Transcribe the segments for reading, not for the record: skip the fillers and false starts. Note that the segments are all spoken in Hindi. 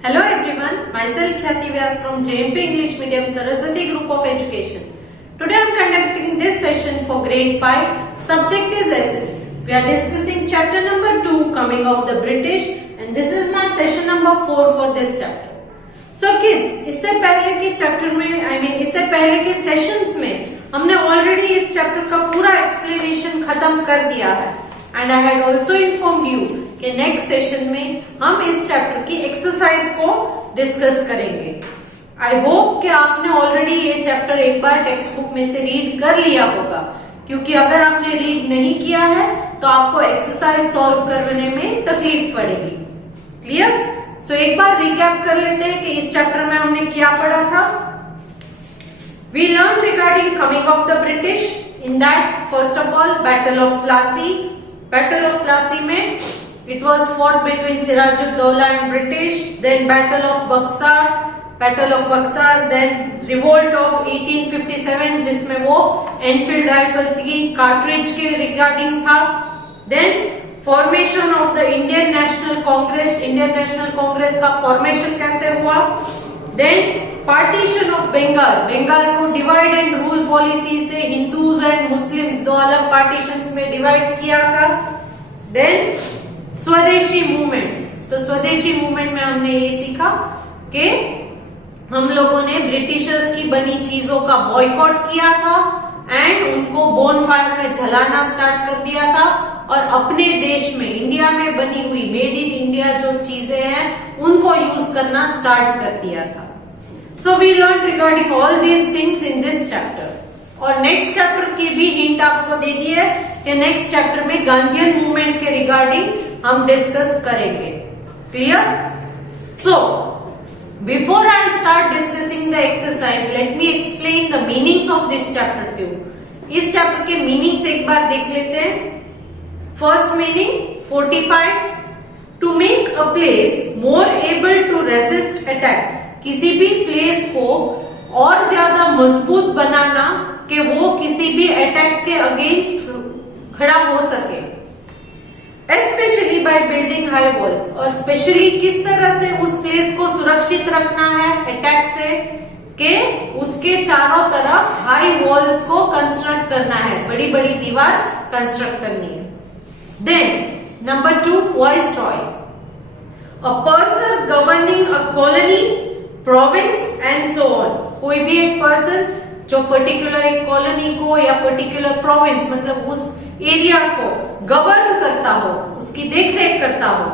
Hello everyone, myself Khyati Vyas from JMP English Medium Saraswati Group of Education. Today I am conducting this session for grade 5. Subject is essays. We are discussing chapter number 2 coming of the British and this is my session number 4 for this chapter. So kids, इससे पहले के चैप्टर में इससे पहले के सेशंस में हमने ऑलरेडी इस चैप्टर का पूरा एक्सप्लेनेशन खत्म कर दिया है and I had also informed you कि नेक्स्ट सेशन में हम इस चैप्टर की एक्सरसाइज को डिस्कस करेंगे। आई होप कि आपने ऑलरेडी ये चैप्टर एक बार टेक्स्ट बुक में से रीड कर लिया होगा, क्योंकि अगर आपने रीड नहीं किया है तो आपको एक्सरसाइज सॉल्व करने में तकलीफ पड़ेगी। क्लियर? सो एक बार रिकैप कर लेते हैं कि इस चैप्टर में हमने क्या पढ़ा था। We learn regarding coming of the British. In that first of all battle of Plassey. Battle of Plassey में it was fought between Sirajud-Dowla and British, then Battle of Buxar, then Revolt of 1857 जिसमें वो एनफील्ड राइफल की कार्ट्रिज के रिगार्डिंग था, then formation of the Indian National Congress. Indian National Congress का फॉर्मेशन कैसे हुआ, then partition of Bengal. Bengal को डिवाइड एंड रूल पॉलिसी से हिंदूज एंड मुस्लिम्स दो अलग पार्टीशंस में डिवाइड किया था, then स्वदेशी मूवमेंट। तो स्वदेशी मूवमेंट में हमने ये सीखा कि हम लोगों ने ब्रिटिशर्स की बनी चीजों का बॉयकॉट किया था एंड उनको बोनफायर में जलाना स्टार्ट कर दिया था और अपने देश में इंडिया में बनी हुई मेड इन इंडिया जो चीजें हैं उनको यूज करना स्टार्ट कर दिया था। So we learn regarding all these things in this chapter. और नेक्स्ट चैप्टर की भी हिंट आपको दे दी है कि नेक्स्ट चैप्टर में गांधीयन मूवमेंट के रिगार्डिंग हम डिस्कस करेंगे। Clear? So before I start discussing the exercise, let me explain the meanings of this chapter too. इस चैप्टर के मीनिंग्स एक बार देख लेते हैं। First meaning, fortify, to make a place more able to resist attack. किसी भी प्लेस को और ज्यादा मजबूत बनाना कि वो किसी भी अटैक के अगेंस्ट खड़ा हो सके। Especially by building high walls, और स्पेशली किस तरह से उस प्लेस को सुरक्षित रखना है अटैक से कि उसके चारों तरफ हाई वॉल्स को कंस्ट्रक्ट करना है, बड़ी बड़ी दीवार कंस्ट्रक्ट करनी है। Then number 2, viceroy, a person governing a colony, province and so on. कोई भी एक पर्सन जो पर्टिकुलर एक कॉलोनी को या पर्टिकुलर प्रोविंस मतलब उस एरिया को गवर्न करता हो, उसकी देखरेख करता हो,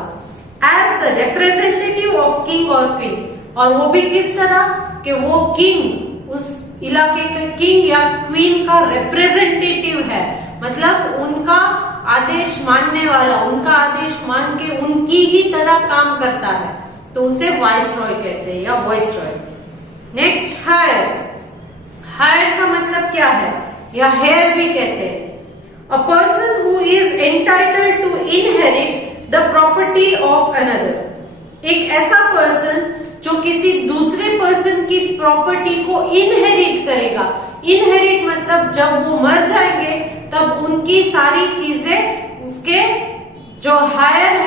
as the representative of king और क्वीन। और वो भी किस तरह कि वो किंग उस इलाके के किंग या क्वीन का रिप्रेजेंटेटिव है, मतलब उनका आदेश मानने वाला, उनका आदेश मान के उनकी ही तरह काम करता है, तो उसे वाइसरॉय कहते हैं या वाइसरॉय। Next, higher. हायर का मतलब क्या है या हेयर भी कहते हैं। A person who is entitled to inherit the property of another। एक ऐसा पर्सन जो किसी दूसरे पर्सन की प्रॉपर्टी को इनहेरिट करेगा। इनहेरिट मतलब जब वो मर जाएंगे तब उनकी सारी चीजें उसके जो हेयर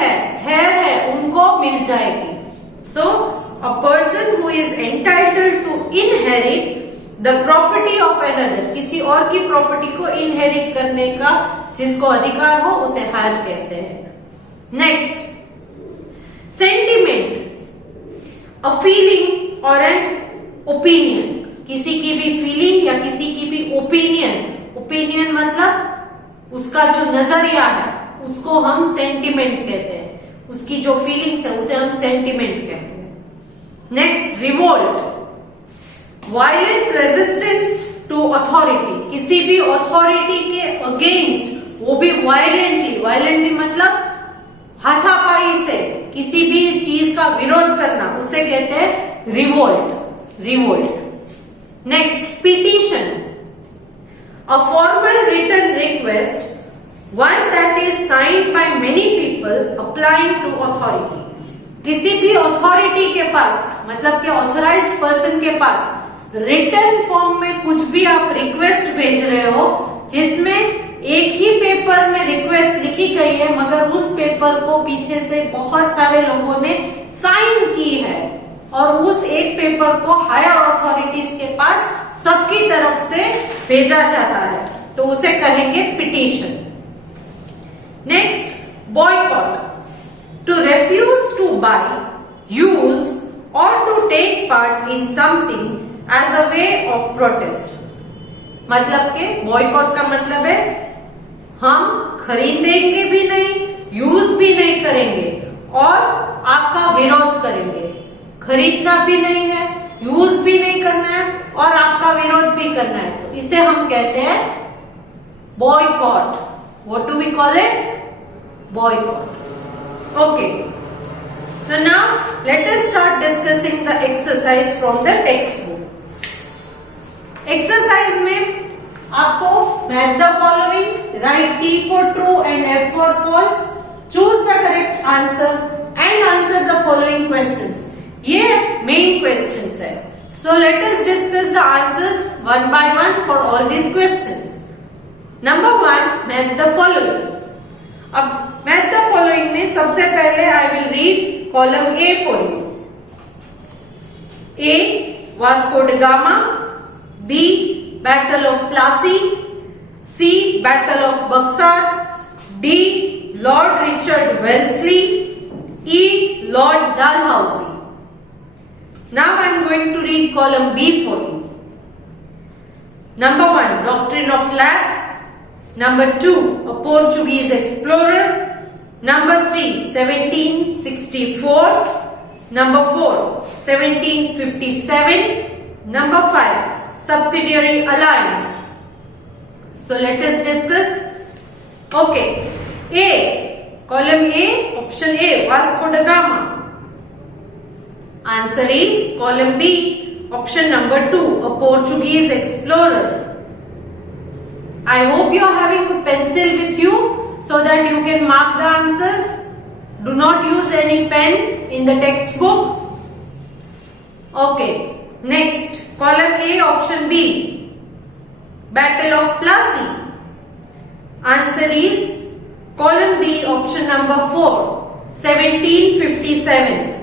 है उनको मिल जाएगी। So a person who is entitled to inherit the property of another, किसी और की प्रॉपर्टी को इनहेरिट करने का जिसको अधिकार हो उसे हायर कहते हैं। नेक्स्ट, सेंटिमेंट, अ फीलिंग और एन ओपिनियन। किसी की भी फीलिंग या किसी की भी ओपिनियन। ओपिनियन मतलब उसका जो नजरिया है उसको हम सेंटिमेंट कहते हैं, उसकी जो फीलिंग्स है उसे हम सेंटिमेंट कहते हैं। Next, revolt, violent resistance to authority. किसी भी अथॉरिटी के अगेंस्ट, वो भी वायलेंटली मतलब हाथापाई से किसी भी चीज का विरोध करना, उसे कहते हैं revolt. Next, petition, a formal written request, one that is signed by many people applying to authority. किसी भी अथॉरिटी के पास मतलब कि ऑथराइज्ड पर्सन के पास रिटन फॉर्म में कुछ भी आप रिक्वेस्ट भेज रहे हो जिसमें एक ही पेपर में रिक्वेस्ट लिखी गई है मगर उस पेपर को पीछे से बहुत सारे लोगों ने साइन की है, और उस एक पेपर को हायर अथॉरिटीज के पास सबकी तरफ से भेजा जाता है, तो उसे कहेंगे petition. Next, boycott, to refuse to buy, use or to take part in something as a way of protest. मतलब के बॉयकॉट का मतलब है हम खरीदेंगे भी नहीं, यूज भी नहीं करेंगे और आपका विरोध करेंगे। खरीदना भी नहीं है, यूज भी नहीं करना है और आपका विरोध भी करना है, तो इसे हम कहते हैं boycott. What do we call it? Boycott. Okay, so now let us start discussing the exercise from the textbook. Exercise में आपको match the following, write T for true and F for false, choose the correct answer and answer the following questions। ये मेन क्वेश्चंस है। So let us discuss the answers one by one for all these questions. Number 1, match the following। अब match the following में सबसे पहले I will read column A for you। A, Vasco da Gama, B, Battle of Plassey, C, Battle of Buxar, D, Lord Richard Wellesley, E, Lord Dalhousie। Now I am going to read column B for you. Number 1, Doctrine of Lapse. Number 2, a Portuguese explorer. Number 3, 1764. Number 4, 1757. Number 5, subsidiary alliance. So let us discuss. Okay, A, column A, option A, Vasco da Gama. Answer is column B, option number 2, a Portuguese explorer. I hope you are having a pencil with you so that you can mark the answers. Do not use any pen in the textbook. Okay, next, column A, option B, Battle of Plassey. Answer is column B, option number 4, 1757.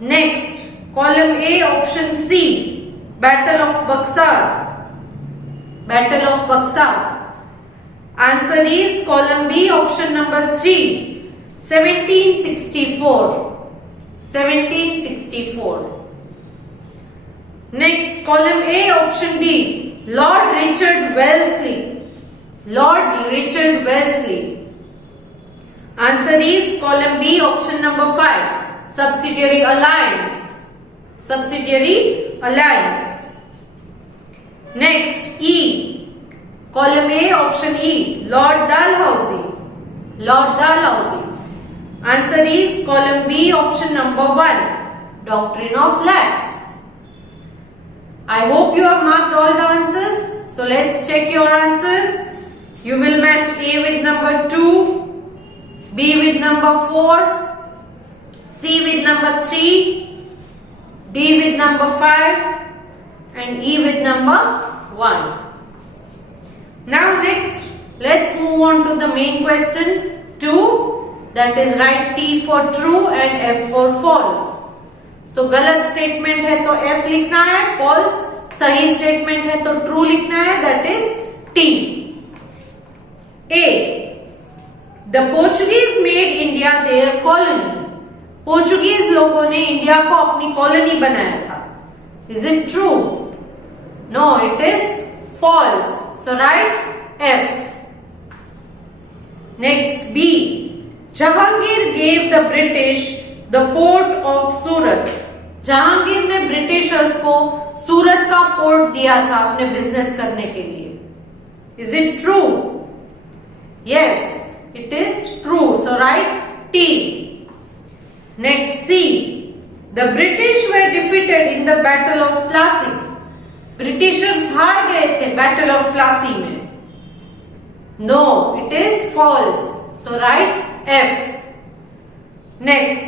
Next, column A, option C, Battle of Buxar. Battle of Buxar. Answer is column B, option number 3, 1764. 1764. Next, column A, option D, Lord Richard Wellesley. Lord Richard Wellesley. Answer is column B, option number 5, subsidiary alliance. Subsidiary alliance. Next, E, column A, option E, Lord Dalhousie. Lord Dalhousie. Answer is column B, option number 1, Doctrine of Lapse. I hope you have marked all the answers. So let's check your answers. You will match A with number 2, B with number 4, C with number 3, D with number 5 and E with number 1. Now next, let's move on to the main question 2, that is write T for true and F for false. So गलत स्टेटमेंट है तो F लिखना है, false सही स्टेटमेंट है तो true लिखना है, that is T. A, the Portuguese made India their colony. Portuguese लोगों ने इंडिया को अपनी कॉलोनी बनाया था. Is it true? No, it is false. So write F. Next, B. Jahangir gave the British the port of Surat. Jahangir ने ब्रिटिशर्स को सूरत का पोर्ट दिया था अपने बिजनेस करने के लिए. Is it true? Yes, it is true. So write T. Next, C. The British were defeated in the Battle of Plassey. Britishers हार गए थे बैटल ऑफ प्लासी में. No, it is false. So write F. Next,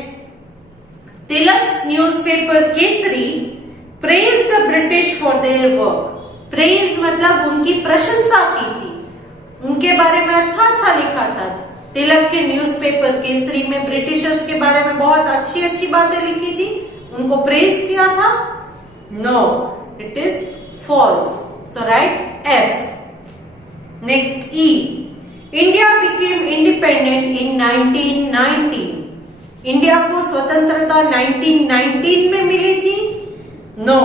Tilak's newspaper Kesari praised the British for their work. Praise मतलब उनकी प्रशंसा की थी, उनके बारे में अच्छा अच्छा लिखा था. तिलक के न्यूज़पेपर केसरी में ब्रिटिशर्स के बारे में बहुत अच्छी अच्छी बातें लिखी थी, उनको प्रेज किया था? No, it is false. So right F. Next E. India became independent in 1919. India को स्वतंत्रता 1919 में मिली थी? No,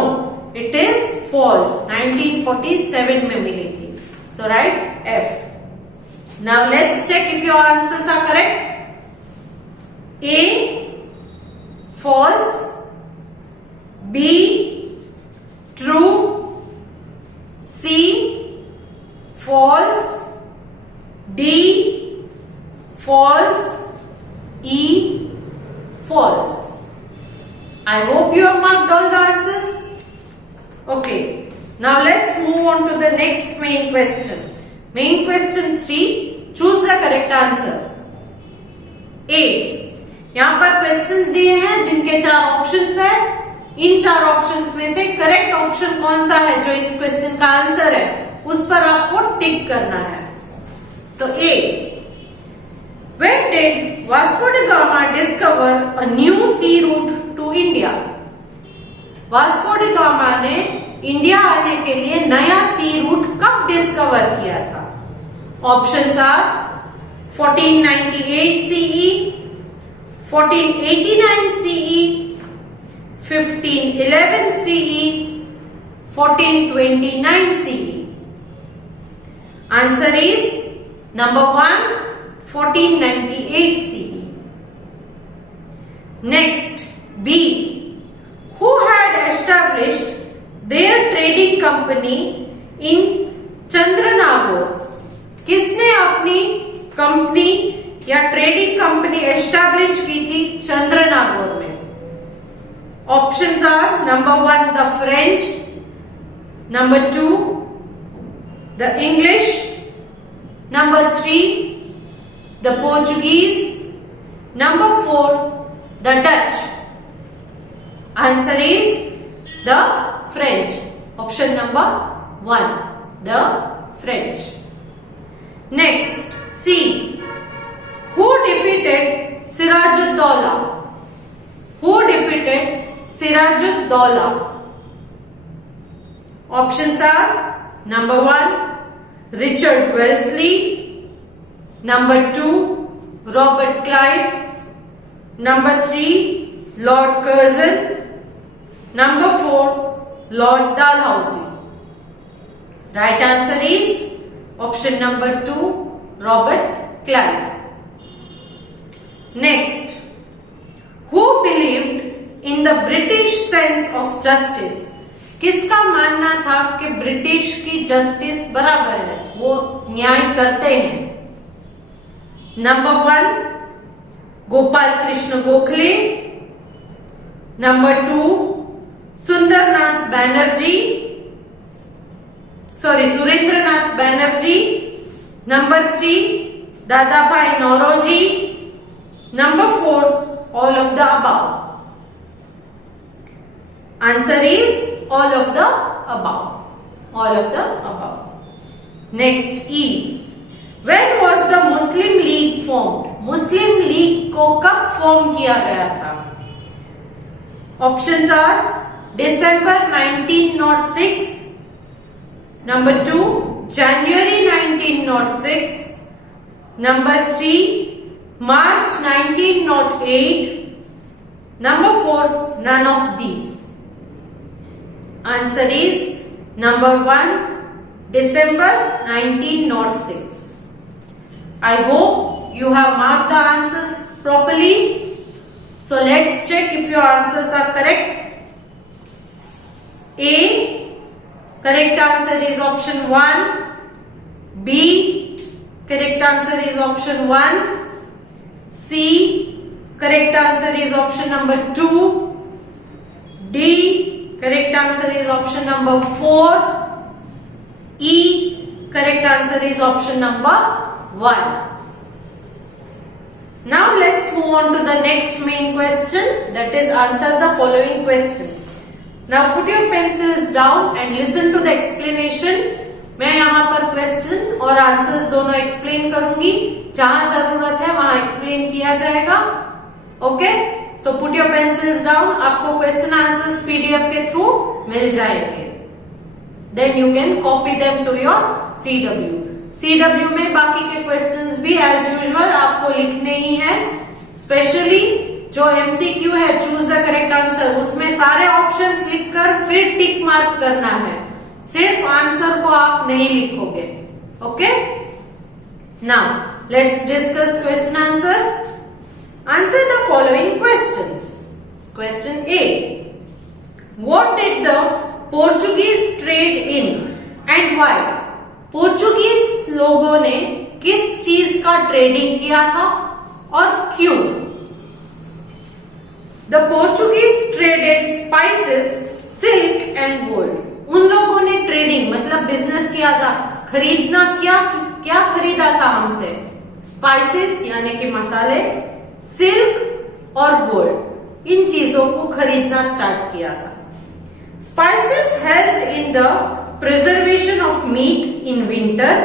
it is false. 1947 में मिली थी. So right F. Now let's check if your answers are correct. A false, B true, C false, D false, E false. I hope you have marked all the answers. Okay, now let's move on to the next main question. Main question 3. Choose the correct answer. A. यहाँ पर क्वेश्चंस दिए हैं जिनके 4 ऑप्शंस है. इन 4 ऑप्शंस में से करेक्ट ऑप्शन कौन सा है जो इस क्वेश्चन का आंसर है, उस पर आपको टिक करना है. सो ए. When did Vasco da Gama discover a new sea route to India? Vasco D gamma ने इंडिया आने के लिए नया सी रूट कब डिस्कवर किया था? Options are 1498 CE, 1489 CE, 1511 CE, 1429 CE. Answer is number 1, 1498 CE. Next, B. Who had established their trading company in Chandranagore? किसने अपनी कंपनी या ट्रेडिंग कंपनी एस्टैब्लिश की थी चंद्रनागौर में? Options are number 1 the French, number 2 the English, number 3 the Portuguese, number 4 the Dutch. Answer is the French. Option number 1, the French. Next, C. Who defeated Siraj-ud-Dawla? Who defeated Siraj-ud-Dawla? Options are number 1, Richard Wellesley, number 2, Robert Clive, number 3, Lord Curzon, number 4, Lord Dalhousie. Right answer is option number 2, Robert Clive. Next, who believed in the British sense of justice? किसका मानना था कि ब्रिटिश की जस्टिस बराबर है, वो न्याय करते हैं? Number 1, Gopal Krishna Gokhale, number 2, Surendranath Banerjee, number 3, Dadabhai Naoroji, number 4, all of the above. Answer is all of the above. All of the above. Next, E. When was the Muslim League formed? Muslim league को कब फॉर्म किया गया था? Options are December 1906, number 2, January 1906, number 3, March 1908, number 4, none of these. Answer is number 1, December 1906. I hope you have marked the answers properly. So let's check if your answers are correct. A. Correct answer is option 1. B. Correct answer is option 1. C. Correct answer is option number 2. D. Correct answer is option number 4. E. Correct answer is option number 1. Now let's move on to the next main question, that is answer the following question. Now put your pencils down and listen to the explanation मैं यहाँ पर क्वेश्चन और आंसर्स दोनों एक्सप्लेन करूंगी, जहां जरूरत है वहां एक्सप्लेन किया जाएगा। Okay, so put your pencils down. आपको क्वेश्चन आंसर्स पीडीएफ के थ्रू मिल जाएंगे, then you can copy them to your CW में बाकी के क्वेश्चंस भी एज यूजुअल आपको लिखने ही है। स्पेशली जो एमसीक्यू है, चूज द करेक्ट आंसर, उसमें सारे ऑप्शंस लिखकर फिर टिक मार्क करना है, सिर्फ आंसर को आप नहीं लिखोगे। Okay, now let's discuss question answer. Answer the following questions. Question A, what did the Portuguese trade in and why? Portuguese लोगों ने किस चीज का ट्रेडिंग किया था और क्यों? The Portuguese traded spices, silk and gold. उन लोगों ने ट्रेडिंग मतलब बिजनेस किया था, खरीदना क्या खरीदा था हमसे? स्पाइसेस यानी कि मसाले, सिल्क और गोल्ड, इन चीजों को खरीदना स्टार्ट किया था। Spices help in the preservation of meat in winter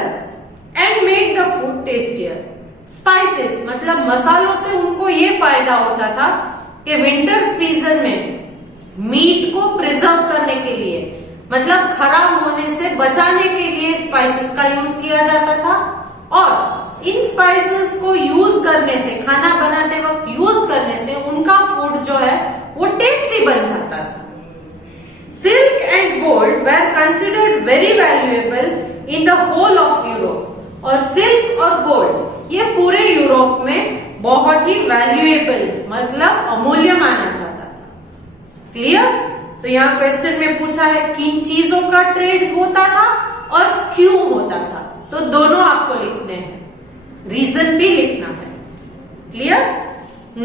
and make the food tastier. Spices मतलब मसालों से उनको ये फायदा होता था कि विंटर सीजन में मीट को प्रिजर्व करने के लिए, मतलब खराब होने से बचाने के लिए स्पाइसेस का यूज किया जाता था, और इन स्पाइसेस को यूज करने से, खाना बनाते वक्त यूज करने से उनका फूड जो है वो टेस्टी बन जाता था। Silk and gold were considered very valuable in the whole of Europe. और सिल्क और गोल्ड ये पूरे यूरोप में बहुत ही वैल्यूएबल मतलब अमूल्य माना जाता था। क्लियर? तो यहाँ क्वेश्चन में पूछा है किन चीजों का ट्रेड होता था और क्यों होता था, तो दोनों आपको लिखने हैं, रीजन भी लिखना है। Clear?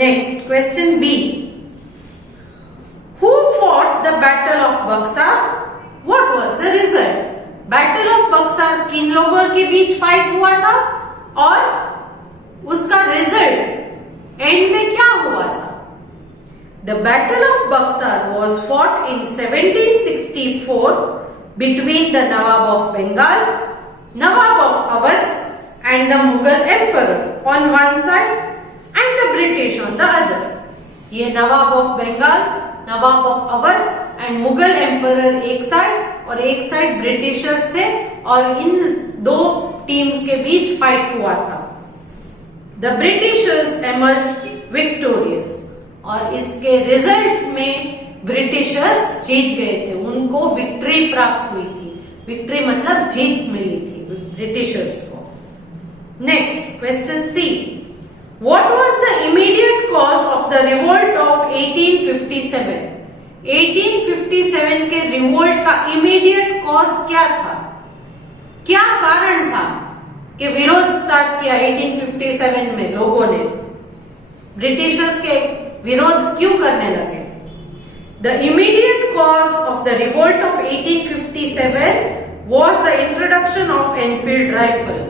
Next question B, Who fought the Battle of Buxar? What was the result? Battle of Buxar किन लोगों के बीच फाइट हुआ था और उसका रिजल्ट एंड में क्या हुआ था? The Battle of Buxar was fought in 1764 between the Nawab of Bengal, Nawab of Awadh and the Mughal Emperor on one side and the British on the other. ये Nawab of Bengal, Nawab of Awadh and Mughal emperor एक साइड और एक साइड ब्रिटिशर्स थे, और इन दो टीम्स के बीच फाइट हुआ था। द ब्रिटिशर्स एमर्ज्ड विक्टोरियस, और इसके रिजल्ट में ब्रिटिशर्स जीत गए थे, उनको विक्ट्री प्राप्त हुई थी। विक्ट्री मतलब जीत मिली थी ब्रिटिशर्स को। Next question C, What was the immediate cause of the revolt of 1857? 1857 के रिवोल्ट का इमीडिएट कॉज क्या था? क्या कारण था कि विरोध स्टार्ट किया 1857 में लोगों ने? ब्रिटिशर्स के विरोध क्यों करने लगे? The immediate cause of the revolt of 1857 was the introduction of Enfield rifle.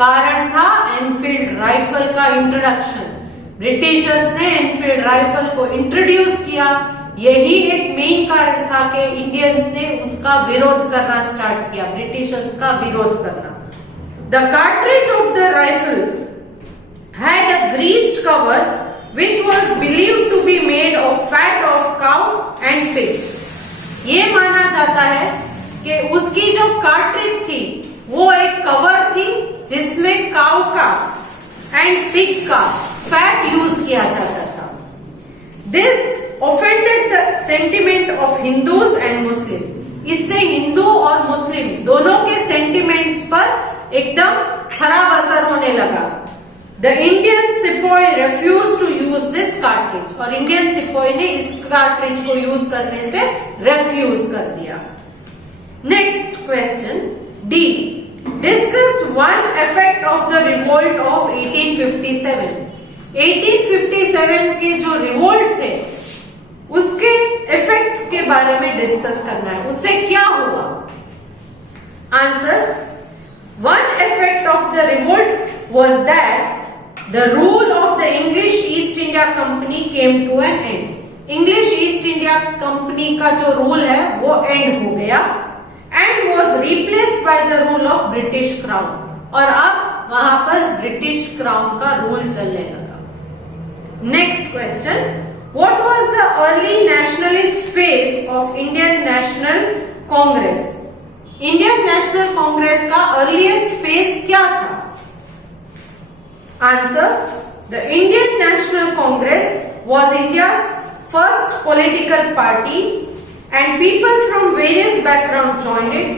कारण था एनफील्ड राइफल का इंट्रोडक्शन। ब्रिटिशर्स ने एनफील्ड राइफल को इंट्रोड्यूस किया, यही एक मेन कारण था कि इंडियंस ने उसका विरोध करना स्टार्ट किया, ब्रिटिशर्स का विरोध करना। The cartridge of the rifle had a greased cover which was believed to be made of fat of cow and pig. ये माना जाता है कि उसकी जो कार्ट्रिज थी वो एक कवर थी जिसमें काऊ का एंड पिग का फैट यूज किया जाता था। This offended the sentiment of Hindus and Muslim. इससे हिंदू और मुस्लिम दोनों के सेंटिमेंट्स पर एकदम खराब असर होने लगा। The Indian sepoy refuse to use this cartridge, और इंडियन सिपॉय ने इस कार्ट्रिज को यूज करने से रिफ्यूज कर दिया। Next question D, Discuss one effect of the revolt of 1857. 1857 के जो रिवोल्ट थे उसके इफेक्ट के बारे में डिस्कस करना है, उससे क्या हुआ? Answer, one effect of the revolt was that the rule of the English East India Company came to an end. English East India Company का जो रूल है वो एंड हो गया, and was replaced by the rule of British Crown. और अब वहां पर ब्रिटिश क्राउन का रूल चलने लगा. Next question, what was the early nationalist phase of Indian National Congress? Indian National Congress का अर्लीस्ट फेज क्या था? Answer, the Indian National Congress was India's first political party and people from various backgrounds joined it.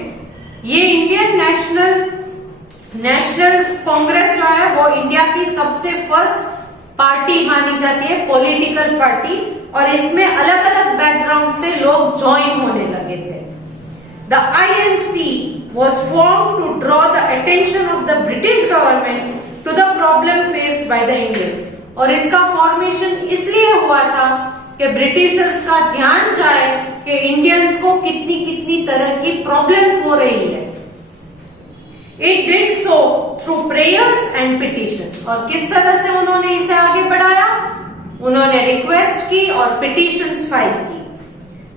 ये इंडियन नेशनल कांग्रेस जो है वो इंडिया की सबसे फर्स्ट पार्टी मानी जाती है, पॉलिटिकल पार्टी, और इसमें अलग अलग बैकग्राउंड से लोग ज्वाइन होने लगे थे. The INC was formed to draw the attention of the British government to the problem faced by the Indians. और इसका फॉर्मेशन इसलिए हुआ था कि ब्रिटिशर्स का ध्यान जाए कि इंडियंस को कितनी कितनी तरह की प्रॉब्लम्स हो रही है. It did so through prayers and petitions. और किस तरह से उन्होंने इसे आगे बढ़ाया? उन्होंने रिक्वेस्ट की और पिटिशंस फाइल की.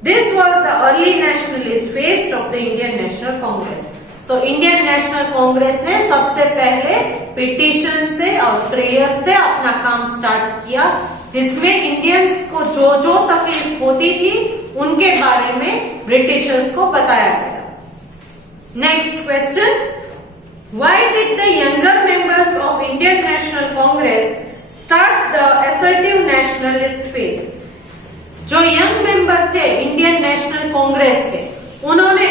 This was the early nationalist phase of the Indian National Congress. So Indian National Congress ने सबसे पहले पिटिशन से और प्रेयर से अपना काम स्टार्ट किया, जिसमें इंडियंस को जो जो तकलीफ होती थी उनके बारे में ब्रिटिशर्स को बताया गया. Next question, why did the younger members of Indian National Congress start the assertive nationalist phase? जो यंग मेंबर थे इंडियन नेशनल कांग्रेस के, उन्होंने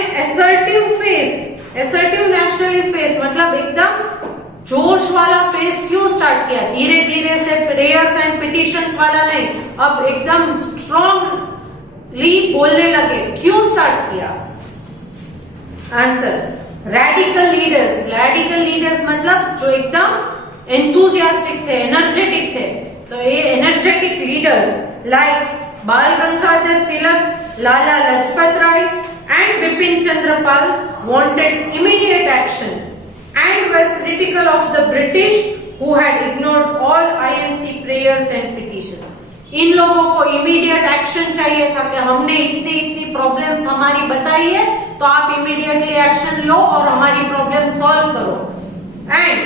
एसर्टिव नेशनलिस्ट फेस मतलब एकदम जोश वाला फेस क्यों स्टार्ट किया? धीरे धीरे से प्रेयर्स एंड पिटिशंस वाला नहीं, अब एकदम स्ट्रॉन्गली बोलने लगे. क्यों स्टार्ट किया? आंसर, रेडिकल लीडर्स मतलब जो एकदम एंथुजियास्टिक थे, एनर्जेटिक थे. तो ये एनर्जेटिक लीडर्स लाइक बाल Gangadhar Tilak, Lala Lajpat Rai and Bipin Chandra Pal wanted immediate action and were critical of the British who had ignored all INC prayers and petitions. इन लोगों को इमीडिएट एक्शन चाहिए था कि हमने इतनी प्रॉब्लम्स हमारी बताई है तो आप इमीडिएटली एक्शन लो और हमारी प्रॉब्लम सॉल्व करो. एंड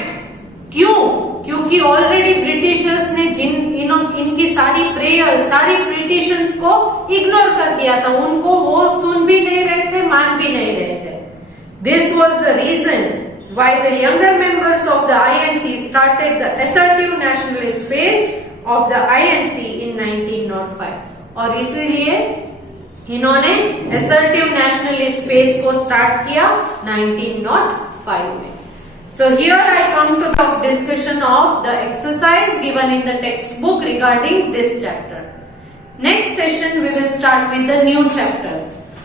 क्यों? क्योंकि ऑलरेडी ब्रिटिशर्स ने इनकी सारी प्रेयर, सारी पिटिशंस को इग्नोर कर दिया था. उनको वो सुन भी नहीं रहे थे, मान भी नहीं रहे थे. This was the reason why the younger members of the INC started the assertive nationalist phase of the INC in 1905. और इसलिए इन्होंने assertive nationalist phase को स्टार्ट किया 1905 में. So here I come to the discussion of the exercise given in the textbook regarding this chapter. Next session we will start with the new chapter.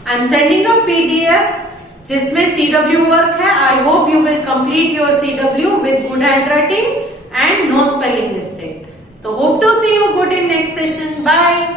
I am sending a PDF जिसमें CW work है. I hope you will complete your CW with good handwriting and no spelling mistake. So hope to see you good in next session. Bye.